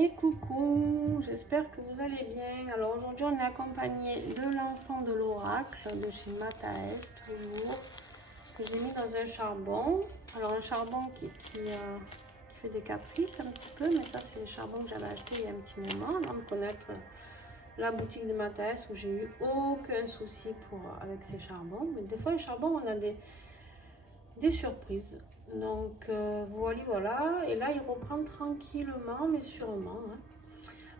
Et coucou, j'espère que vous allez bien. Alors aujourd'hui on est accompagné de l'encens de l'oracle de chez Mataes, toujours, que j'ai mis dans un charbon. Alors un charbon qui fait des caprices un petit peu, mais ça c'est le charbon que j'avais acheté il y a un petit moment avant de connaître la boutique de Mataes où j'ai eu aucun souci avec ces charbons. Mais des fois les charbons on a des surprises. Donc voilà, et là il reprend tranquillement mais sûrement, hein.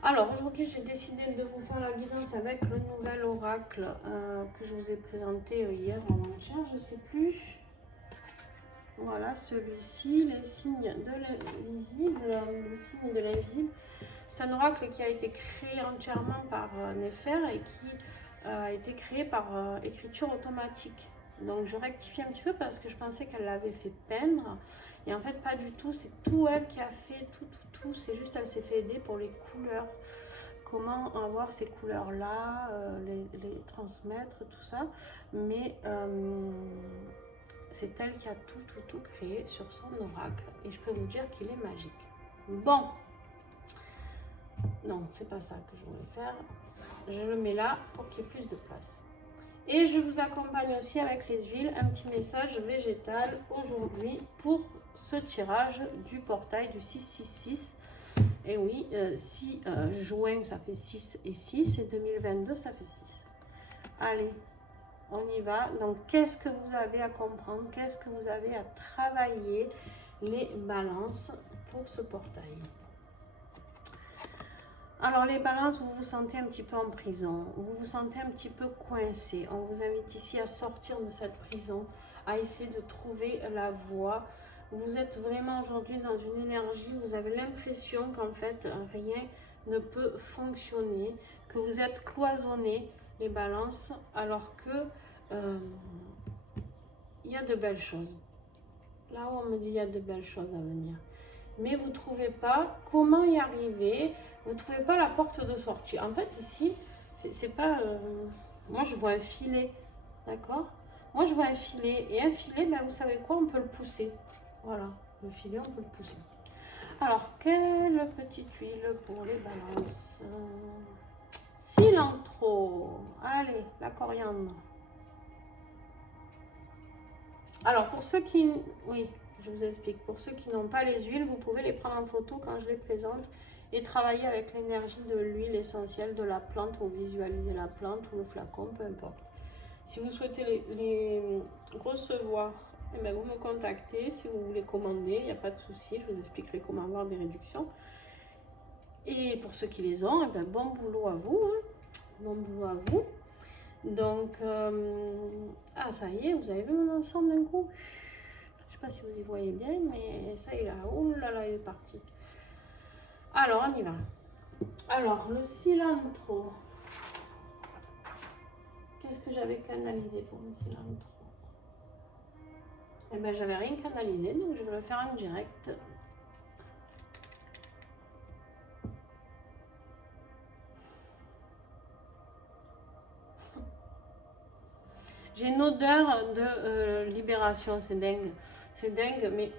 Alors aujourd'hui j'ai décidé de vous faire la guidance avec le nouvel oracle que je vous ai présenté hier en avant-hier, je sais plus. Voilà, celui-ci, les signes de l'invisible, le signe de l'invisible. C'est un oracle qui a été créé entièrement par Néfer et qui a été créé par écriture automatique. Donc je rectifie un petit peu parce que je pensais qu'elle l'avait fait peindre. Et en fait pas du tout, c'est tout elle qui a fait tout. C'est juste elle s'est fait aider pour les couleurs. Comment avoir ces couleurs là, les transmettre, tout ça. Mais c'est elle qui a tout créé sur son oracle. Et je peux vous dire qu'il est magique. Bon. Non, c'est pas ça que je voulais faire. Je le mets là pour qu'il y ait plus de place. Et je vous accompagne aussi avec les huiles, un petit message végétal aujourd'hui pour ce tirage du portail du 666. Et oui, 6 juin, ça fait 6 et 6, et 2022, ça fait 6. Allez, on y va. Donc, qu'est-ce que vous avez à comprendre? Qu'est-ce que vous avez à travailler? Les balances pour ce portail. Alors les balances, vous vous sentez un petit peu en prison, vous vous sentez un petit peu coincé. On vous invite ici à sortir de cette prison, à essayer de trouver la voie. Vous êtes vraiment aujourd'hui dans une énergie, vous avez l'impression qu'en fait rien ne peut fonctionner, que vous êtes cloisonné, les balances, alors que il y a de belles choses. Là où on me dit il y a de belles choses à venir. Mais vous ne trouvez pas comment y arriver, vous ne trouvez pas la porte de sortie. En fait, ici, c'est pas... moi, je vois un filet, d'accord? Moi, je vois un filet. Et un filet, ben, vous savez quoi? On peut le pousser. Voilà, le filet, on peut le pousser. Alors, quelle petite huile pour les balances? Cilantro. Allez, la coriandre. Alors, pour ceux qui... Oui, je vous explique. Pour ceux qui n'ont pas les huiles, vous pouvez les prendre en photo quand je les présente et travailler avec l'énergie de l'huile essentielle de la plante. Vous visualisez la plante ou le flacon, peu importe. Si vous souhaitez les recevoir, eh bien, vous me contactez. Si vous voulez commander, il n'y a pas de souci. Je vous expliquerai comment avoir des réductions. Et pour ceux qui les ont, eh bien, bon boulot à vous, hein. Bon boulot à vous. Donc, ah ça y est, vous avez vu mon ensemble d'un coup? Je sais pas si vous y voyez bien, mais ça y est là. Oh là là, il est parti. Alors, on y va. Alors, le cilantro. Qu'est-ce que j'avais canalisé pour le cilantro? Eh bien, j'avais rien canalisé, donc je vais le faire en direct. J'ai une odeur de libération, c'est dingue. C'est dingue, mais...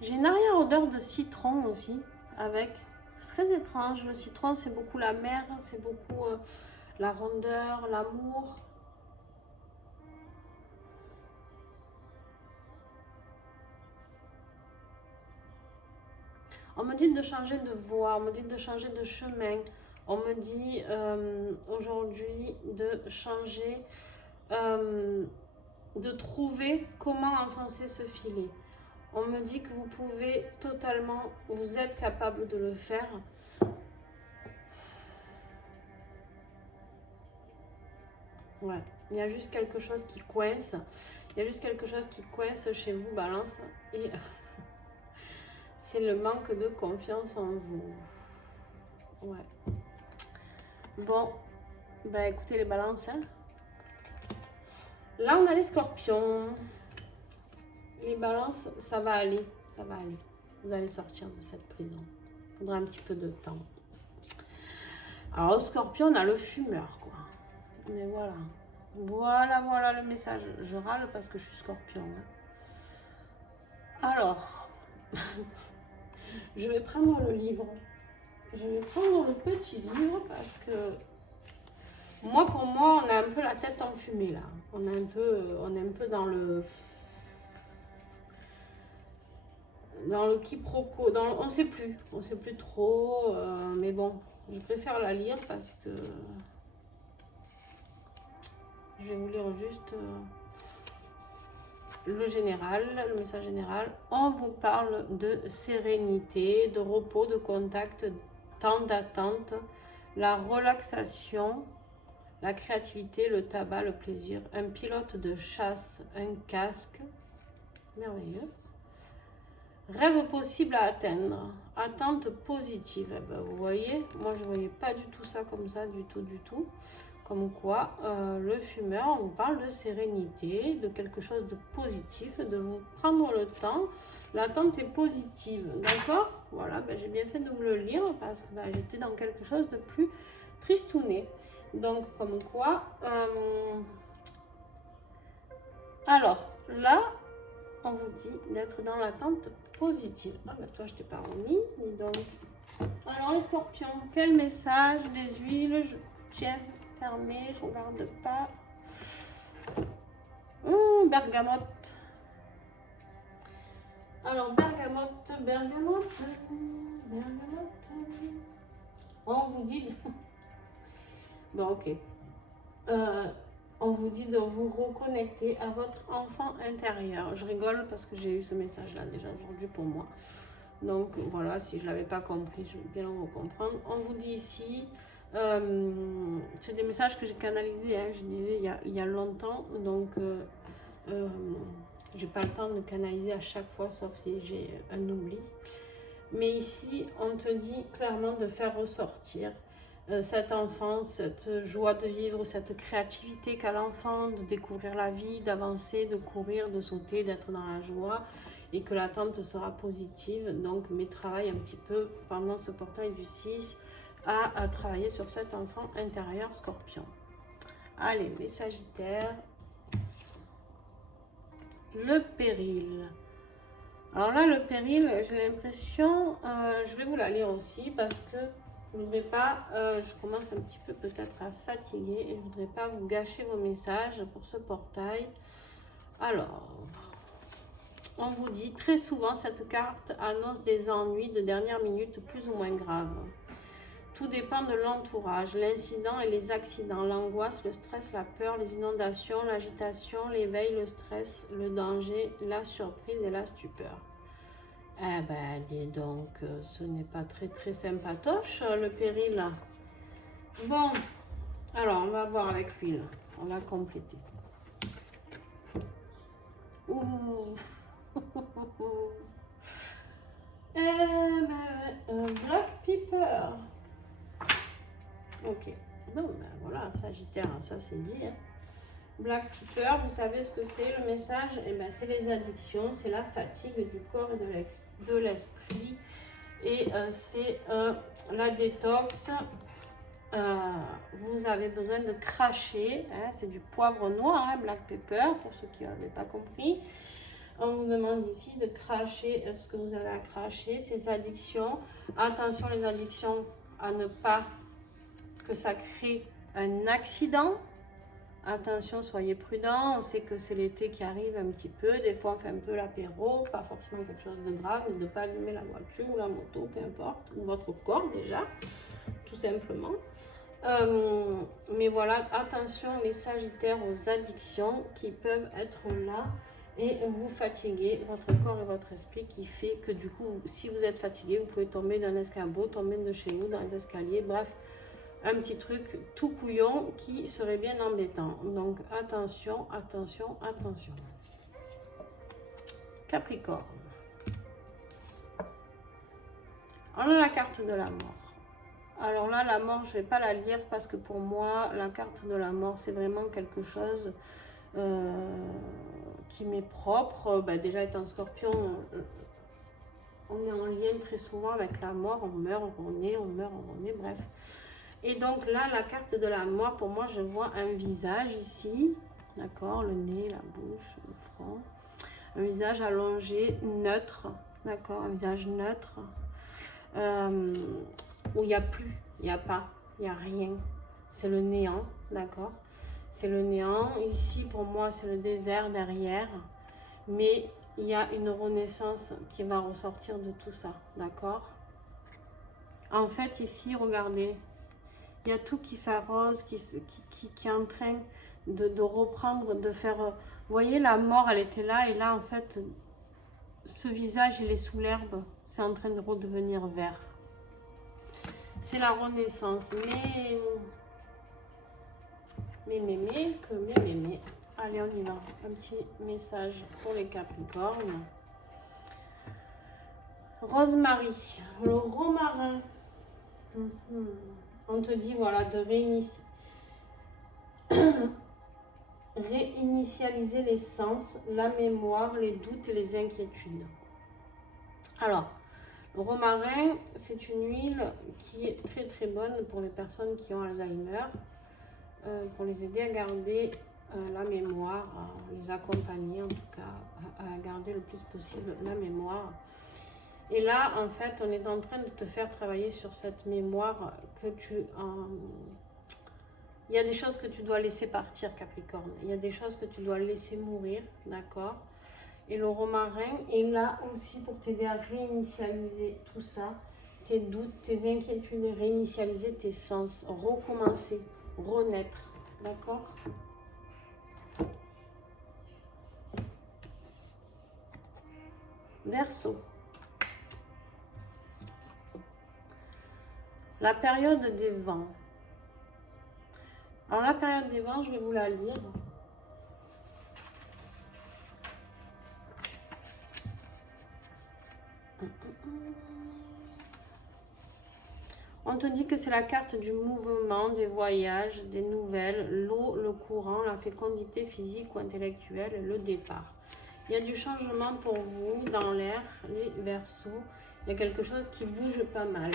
J'ai une arrière-odeur de citron aussi, avec. C'est très étrange. Le citron, c'est beaucoup la mer, c'est beaucoup la rondeur, l'amour. On me dit de changer de voie, on me dit de changer de chemin. On me dit aujourd'hui de changer, de trouver comment enfoncer ce filet. On me dit que vous pouvez totalement, vous êtes capable de le faire. Ouais, il y a juste quelque chose qui coince. Il y a juste quelque chose qui coince chez vous, Balance. Et c'est le manque de confiance en vous. Ouais. Bon, bah écoutez les balances, hein. Là, on a les scorpions. Les balances, ça va aller. Ça va aller. Vous allez sortir de cette prison. Il faudra un petit peu de temps. Alors, au scorpion, on a le fumeur, quoi. Mais voilà. Voilà le message. Je râle parce que je suis scorpion. Hein. Alors, je vais prendre le livre. Je vais prendre le petit livre parce que moi, pour moi, on a un peu la tête enfumée là. On est un peu dans le quiproquo. On sait plus trop. Mais bon, je préfère la lire parce que je vais vous lire juste le général, le message général. On vous parle de sérénité, de repos, de contact, temps d'attente, la relaxation, la créativité, le tabac, le plaisir, un pilote de chasse, un casque, merveilleux. Rêve possible à atteindre, attente positive. Eh ben, vous voyez, moi je ne voyais pas du tout ça comme ça, du tout. Comme quoi, le fumeur, on vous parle de sérénité, de quelque chose de positif, de vous prendre le temps. L'attente est positive, d'accord? Voilà, ben, j'ai bien fait de vous le lire parce que ben, j'étais dans quelque chose de plus tristouné. Donc, comme quoi... alors, là, on vous dit d'être dans l'attente positive. Ah, ben toi, je t'ai pas remis. Donc... alors, les scorpions, quel message des huiles? Je tiens fermé, je regarde pas. Bergamote. Alors, bergamote. On vous dit... bon, ok. On vous dit de vous reconnecter à votre enfant intérieur. Je rigole parce que j'ai eu ce message-là déjà aujourd'hui pour moi. Donc voilà, si je ne l'avais pas compris, je vais bien le comprendre. On vous dit ici, c'est des messages que j'ai canalisés, hein, je disais il y a longtemps. Donc j'ai pas le temps de canaliser à chaque fois, sauf si j'ai un oubli. Mais ici, on te dit clairement de faire ressortir cette enfance, cette joie de vivre, cette créativité qu'a l'enfant, de découvrir la vie, d'avancer, de courir, de sauter, d'être dans la joie et que l'attente sera positive. Donc, mes travail un petit peu pendant ce portail du 6 à travailler sur cet enfant intérieur scorpion. Allez, les sagittaires. Le péril. Alors là, le péril, j'ai l'impression, je vais vous la lire aussi parce que je ne voudrais pas, je commence un petit peu peut-être à fatiguer et je ne voudrais pas vous gâcher vos messages pour ce portail. Alors, on vous dit très souvent, cette carte annonce des ennuis de dernière minute plus ou moins graves. Tout dépend de l'entourage, l'incident et les accidents, l'angoisse, le stress, la peur, les inondations, l'agitation, l'éveil, le stress, le danger, la surprise et la stupeur. Eh ben, dis donc, ce n'est pas très sympatoche, le péril. Bon, alors, on va voir avec l'huile. On va compléter. Ouh. Black pepper. Ok. Bon, ben voilà, Sagittaire, ça c'est dit. Hein. Black pepper, vous savez ce que c'est le message? Eh ben, c'est les addictions, c'est la fatigue du corps et de l'esprit. Et c'est la détox. Vous avez besoin de cracher. Hein, c'est du poivre noir, hein, black pepper, pour ceux qui n'avaient pas compris. On vous demande ici de cracher ce que vous avez à cracher, ces addictions. Attention les addictions à ne pas que ça crée un accident. Attention, soyez prudents. On sait que c'est l'été qui arrive un petit peu. Des fois, on fait un peu l'apéro, pas forcément quelque chose de grave, mais de ne pas allumer la voiture ou la moto, peu importe, ou votre corps déjà, tout simplement. Mais voilà, attention les sagittaires aux addictions qui peuvent être là et vous fatiguer votre corps et votre esprit, qui fait que du coup, si vous êtes fatigué, vous pouvez tomber d'un escabeau, tomber de chez vous dans les escaliers, bref, un petit truc tout couillon qui serait bien embêtant. Donc attention. Capricorne. On a la carte de la mort. Alors là, la mort, je ne vais pas la lire parce que pour moi, la carte de la mort, c'est vraiment quelque chose qui m'est propre. Déjà, étant scorpion, on est en lien très souvent avec la mort. On meurt, on renaît, bref. Et donc là, la carte de la mort, pour moi, je vois un visage ici. D'accord, le nez, la bouche, le front. Un visage allongé, neutre. D'accord, un visage neutre. Où il n'y a plus, il n'y a pas, il n'y a rien. C'est le néant, d'accord? C'est le néant. Ici, pour moi, c'est le désert derrière. Mais il y a une renaissance qui va ressortir de tout ça, d'accord? En fait, ici, regardez, il y a tout qui s'arrose, qui est en train de reprendre, de faire... Vous voyez, la mort, elle était là, et là, en fait, ce visage, il est sous l'herbe. C'est en train de redevenir vert. C'est la renaissance. Mais. Allez, on y va. Un petit message pour les Capricornes. Rosemary, le romarin. On te dit, voilà, de réinitialiser les sens, la mémoire, les doutes et les inquiétudes. Alors, le romarin, c'est une huile qui est très très bonne pour les personnes qui ont Alzheimer, pour les aider à garder la mémoire, à les accompagner en tout cas, à garder le plus possible la mémoire. Et là, en fait, on est en train de te faire travailler sur cette mémoire que il y a des choses que tu dois laisser partir, Capricorne. Il y a des choses que tu dois laisser mourir, d'accord? Et le romarin est là aussi pour t'aider à réinitialiser tout ça, tes doutes, tes inquiétudes, réinitialiser tes sens, recommencer, renaître, d'accord? Verseau. La période des vents. Alors la période des vents, je vais vous la lire. On te dit que c'est la carte du mouvement, des voyages, des nouvelles, l'eau, le courant, la fécondité physique ou intellectuelle, le départ. Il y a du changement pour vous dans l'air, les Verseaux. Il y a quelque chose qui bouge pas mal.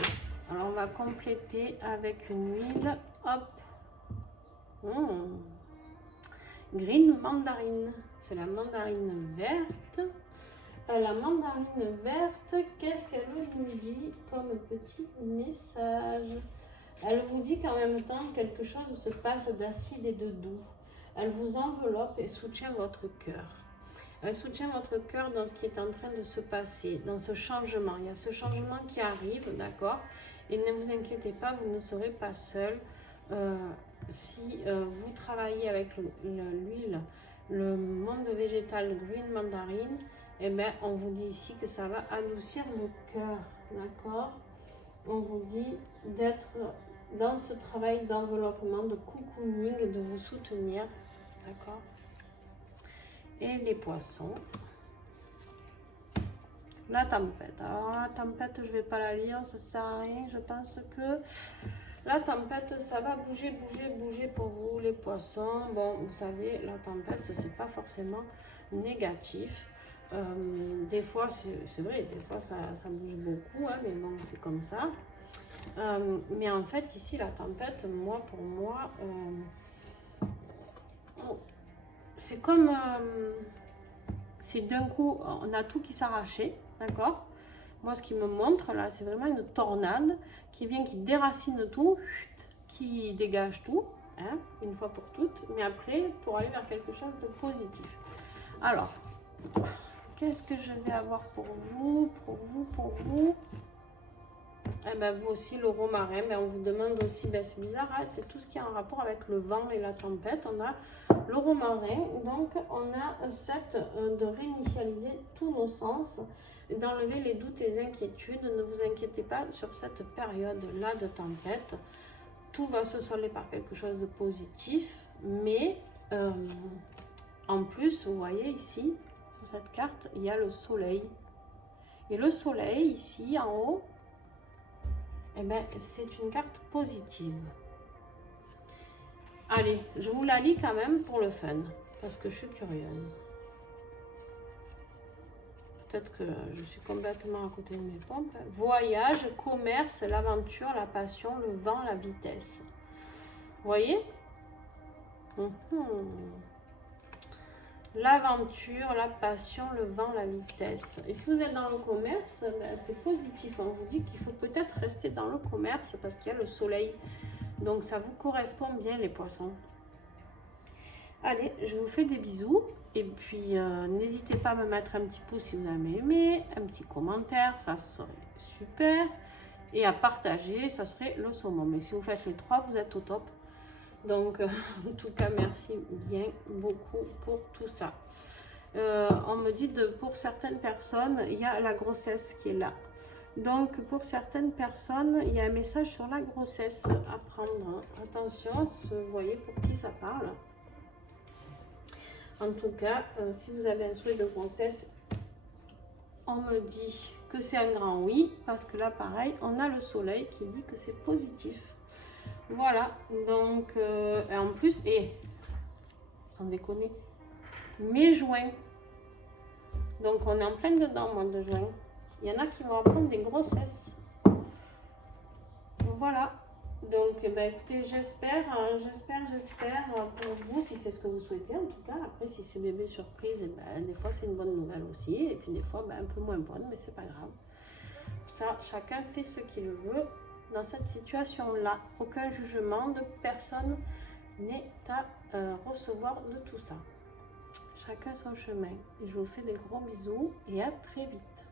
Alors on va compléter avec une huile. Hop. Green mandarine. C'est la mandarine verte. La mandarine verte, qu'est-ce qu'elle nous dit comme petit message? Elle vous dit qu'en même temps, quelque chose se passe d'acide et de doux. Elle vous enveloppe et soutient votre cœur. Elle soutient votre cœur dans ce qui est en train de se passer, dans ce changement. Il y a ce changement qui arrive, d'accord? Et ne vous inquiétez pas, vous ne serez pas seul. Si vous travaillez avec l'huile, le monde végétal Green Mandarine, eh bien, on vous dit ici que ça va adoucir le cœur, d'accord? On vous dit d'être dans ce travail d'enveloppement, de cocooning, de vous soutenir, d'accord? Et les poissons. La tempête. Alors la tempête, je ne vais pas la lire, ça ne sert à rien. Je pense que la tempête, ça va bouger pour vous, les poissons. Bon, vous savez, la tempête, c'est pas forcément négatif. Des fois, c'est vrai, des fois ça bouge beaucoup, hein, mais bon, c'est comme ça. Mais en fait, ici, la tempête, pour moi, c'est comme... c'est d'un coup, on a tout qui s'arrachait, d'accord? Moi, ce qui me montre, là, c'est vraiment une tornade qui vient, qui déracine tout, qui dégage tout, hein, une fois pour toutes, mais après, pour aller vers quelque chose de positif. Alors... qu'est-ce que je vais avoir pour vous, Eh ben, vous aussi, le romarin, ben, on vous demande aussi, ben, c'est bizarre, hein, c'est tout ce qui est en rapport avec le vent et la tempête. On a le romarin, donc on a cette de réinitialiser tous nos sens, d'enlever les doutes et les inquiétudes. Ne vous inquiétez pas sur cette période-là de tempête. Tout va se solder par quelque chose de positif, mais en plus, vous voyez ici, sur cette carte, il y a le soleil. Et le soleil, ici, en haut, eh ben, c'est une carte positive. Allez, je vous la lis quand même pour le fun, parce que je suis curieuse. peut-être que je suis complètement à côté de mes pompes. Voyage, commerce, l'aventure, la passion, le vent, la vitesse. Vous voyez? L'aventure, la passion, le vent, la vitesse. Et si vous êtes dans le commerce, ben, c'est positif. On vous dit qu'il faut peut-être rester dans le commerce parce qu'il y a le soleil. Donc ça vous correspond bien les poissons. Allez, je vous fais des bisous. Et puis n'hésitez pas à me mettre un petit pouce si vous avez aimé, un petit commentaire, ça serait super. Et à partager, ça serait le summum. Mais si vous faites les trois, vous êtes au top. Donc, en tout cas, merci bien beaucoup pour tout ça. On me dit pour certaines personnes, il y a la grossesse qui est là. Donc, pour certaines personnes, il y a un message sur la grossesse à prendre. Attention, vous voyez pour qui ça parle. En tout cas, si vous avez un souhait de grossesse, on me dit que c'est un grand oui. Parce que là, pareil, on a le soleil qui dit que c'est positif. Voilà, donc en plus, sans déconner, mai-juin, donc on est en plein dedans, mois de juin. Il y en a qui vont apprendre des grossesses. Voilà, donc ben, écoutez, j'espère pour vous, si c'est ce que vous souhaitez en tout cas. Après, si c'est bébé surprise, ben, des fois c'est une bonne nouvelle aussi, et puis des fois ben, un peu moins bonne, mais c'est pas grave. Ça, chacun fait ce qu'il veut. Dans cette situation-là, aucun jugement de personne n'est à recevoir de tout ça. Chacun son chemin. Je vous fais des gros bisous et à très vite.